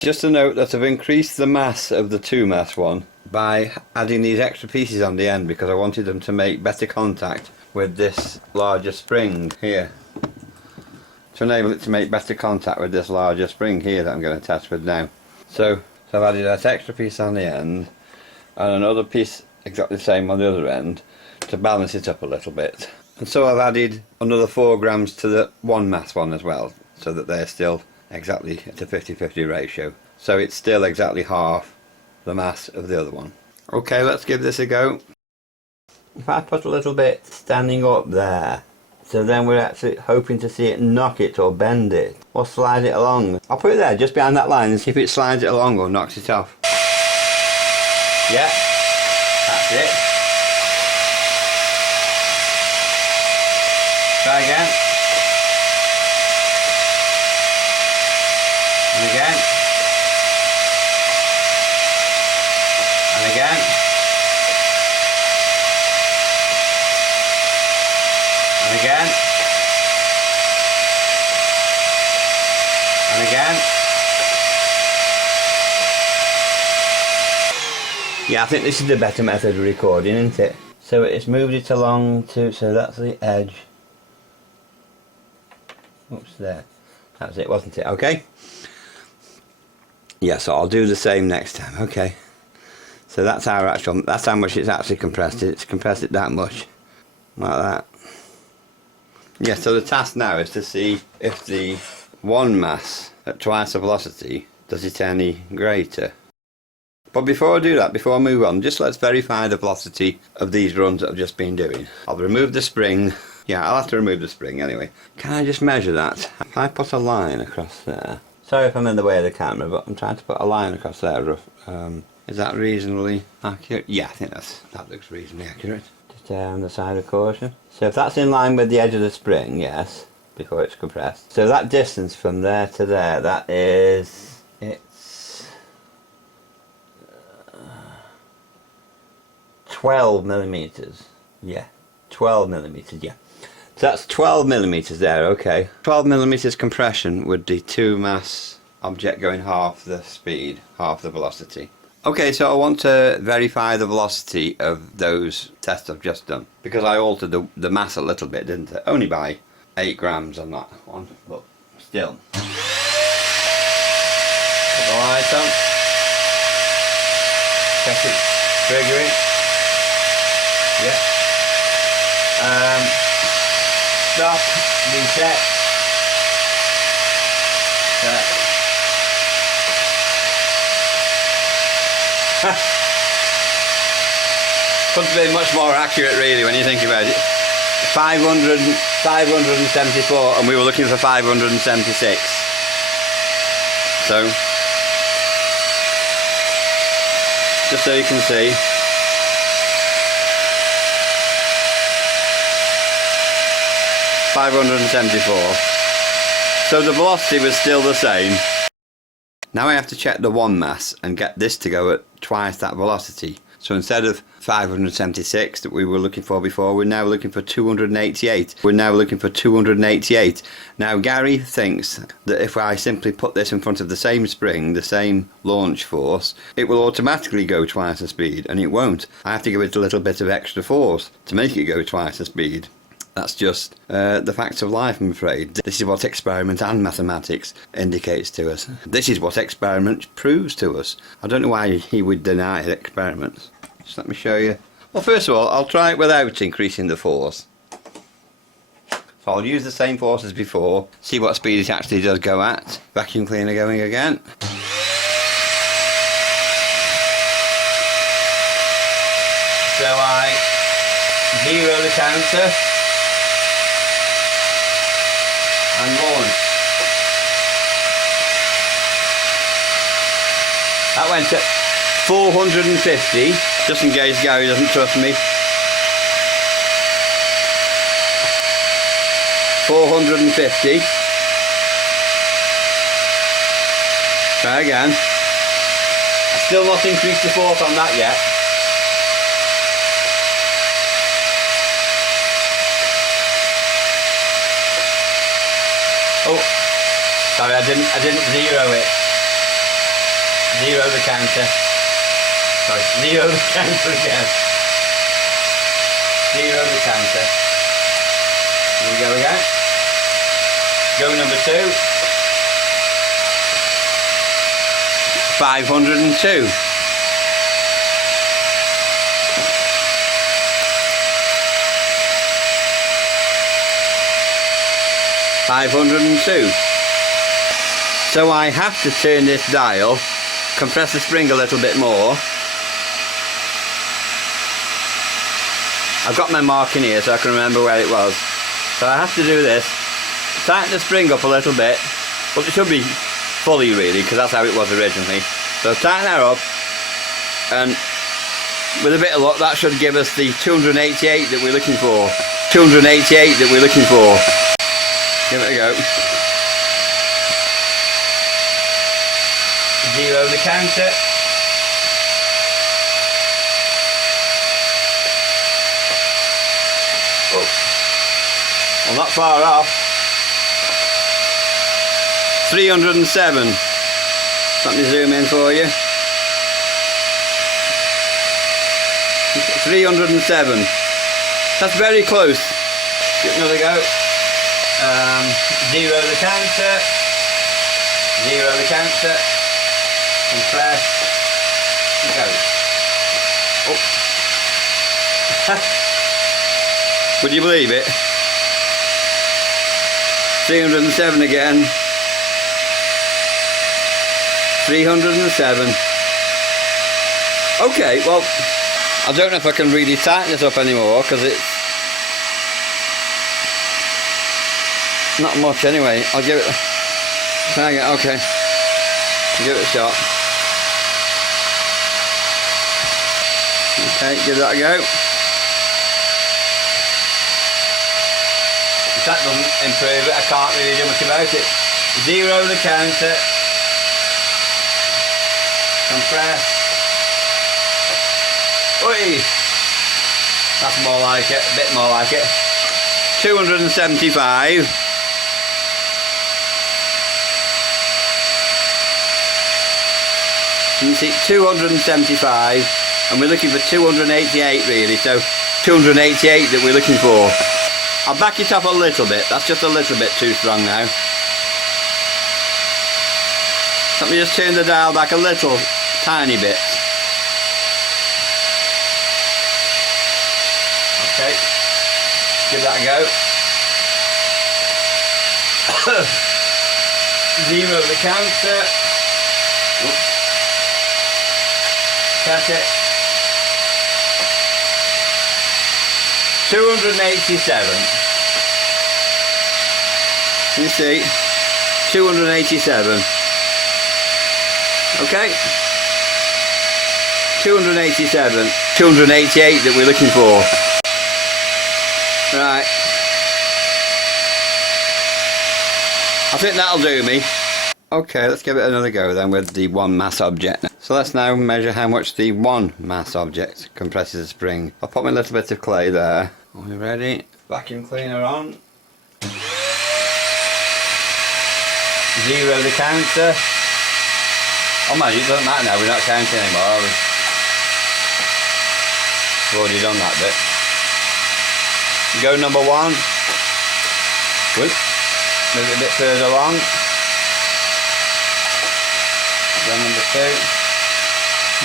Just a note that I've increased the mass of the 2-mass one by adding these extra pieces on the end because I wanted them to make better contact with this larger spring here. To enable it to make better contact with this larger spring here that I'm going to test with now. So I've added that extra piece on the end and another piece exactly the same on the other end to balance it up a little bit. And so I've added another 4 grams to the 1-mass one as well, so that they're still exactly at a 50-50 ratio. So it's still exactly half the mass of the other one. Okay, let's give this a go. If I put a little bit standing up there, so then we're actually hoping to see it knock it or bend it or slide it along. I'll put it there just behind that line and see if it slides it along or knocks it off. Yeah, that's it. Try again. And again. And again. And again. And again. Yeah, I think this is the better method of recording, isn't it? So it's moved it along to, so that's the edge. Oops, there. That was it, wasn't it? Okay. Yeah, so I'll do the same next time. Okay. So that's our actual, that's how much it's actually compressed it. It's compressed it that much. Like that. Yeah, so the task now is to see if the 1-mass at twice the velocity does it any greater. But before I do that, before I move on, just let's verify the velocity of these runs that I've just been doing. I'll remove the spring. Yeah, I'll have to remove the spring anyway. Can I just measure that? If I put a line across there. Sorry if I'm in the way of the camera, but I'm trying to put a line across there. Is that reasonably accurate? Yeah, I think that looks reasonably accurate. Just on the side of caution. So if that's in line with the edge of the spring, yes, before it's compressed. So that distance from there to there, that is, it's 12 millimeters. Yeah, 12 millimeters, yeah. So that's 12 millimeters there, okay. 12 millimeters compression with the 2-mass object going half the speed, half the velocity. Okay, so I want to verify the velocity of those tests I've just done, because I altered the mass a little bit, didn't I? Only by 8 grams on that one, but still. Put the light on. Check it, trigger it. Yeah. Stop, reset. Set. Couldn't be much more accurate really when you think about it. 574 and we were looking for 576. So, just so you can see. .574. So the velocity was still the same. Now I have to check the 1-mass and get this to go at twice that velocity. So instead of 576 that we were looking for before, we're now looking for 288. We're now looking for 288. Now Gary thinks that if I simply put this in front of the same spring, the same launch force, it will automatically go twice the speed, and it won't. I have to give it a little bit of extra force to make it go twice the speed. That's just the facts of life, I'm afraid. This is what experiment and mathematics indicates to us. This is what experiment proves to us. I don't know why he would deny experiments. Just let me show you. Well, first of all, I'll try it without increasing the force. So I'll use the same force as before, see what speed it actually does go at. Vacuum cleaner going again. So I zero the counter. And launch. That went at 450, just in case Gary doesn't trust me. 450. Try again. I've still not increased the force on that yet. Oh, sorry, I didn't zero it. Zero the counter. Sorry, zero the counter again. Zero the counter. Here we go again. Go number 2. 502. 502. So I have to turn this dial, compress the spring a little bit more. I've got my marking here so I can remember where it was. So I have to do this, tighten the spring up a little bit, but it should be fully really, because that's how it was originally. So tighten that up, and with a bit of luck that should give us the 288 that we're looking for. 288 that we're looking for. Give it a go. Zero the counter. Oh. Well, not far off. 307. Let me zoom in for you. 307. That's very close. Give it another go. Zero the counter. Zero the counter. Compress. Go. Oh. Would you believe it? 307 again. 307. Okay, well, I don't know if I can really tighten this up anymore because it's not much anyway. I'll give it. Okay, I'll give it a shot. Okay, give that a go. If that doesn't improve it, I can't really do much about it. Zero the counter. Compress. Oi! That's more like it, a bit more like it. 275. You can see 275, and we're looking for 288 really, so 288 that we're looking for. I'll back it up a little bit, that's just a little bit too strong now. Let me just turn the dial back a little, tiny bit. Okay, give that a go. Zero the counter. Oops. Catch it. 287. You see, 287. Okay. 287. 288 that we're looking for. Right. I think that'll do me. Okay, let's give it another go then with the one mass object. So let's now measure how much the one mass object compresses a spring. I'll put my little bit of clay there. Are we ready? Vacuum cleaner on. Zero the counter. Oh man, it doesn't matter now, we're not counting anymore, are we? We've already done that bit. Go number 1. Whoop. Move it a bit further along. Go number 2.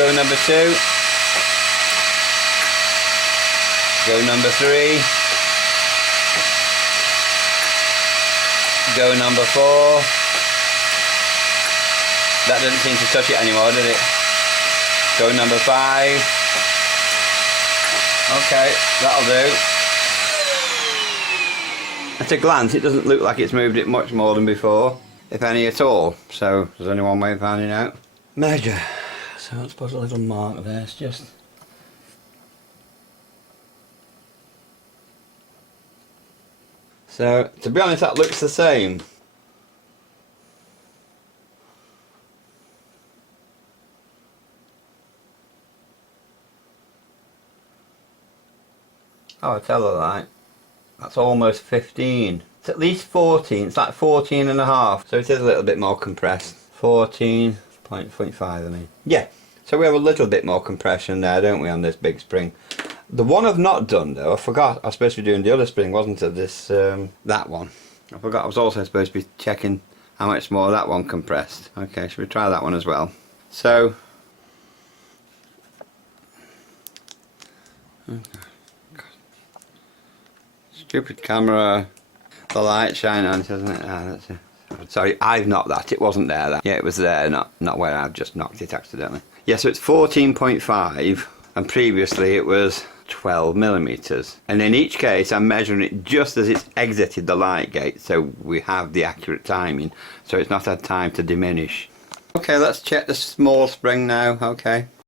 Go number 2. Go number 3. Go number 4. That didn't seem to touch it anymore, did it? Go number 5. Okay, that'll do. At a glance, it doesn't look like it's moved it much more than before, if any at all. So, there's only one way of finding out. Measure. So let's put a little mark there. It's just. So, to be honest, that looks the same. Oh, I tell a lie. That's almost 15. It's at least 14. It's like 14 and a half. So it is a little bit more compressed. 14. 0.5 I mean. Yeah, so we have a little bit more compression there, don't we, on this big spring. The one I've not done though, I forgot I was supposed to be doing the other spring, wasn't it? This, that one. I forgot I was also supposed to be checking how much more that one compressed. Okay, should we try that one as well? So, stupid camera, the light shine on it, doesn't it? Ah, that's it. Sorry, I've knocked that, it wasn't there. That. Yeah, it was there, not where I've just knocked it accidentally. Yeah, so it's 14.5 and previously it was 12mm. And in each case I'm measuring it just as it's exited the light gate, so we have the accurate timing, so it's not had time to diminish. Okay, let's check the small spring now. Okay,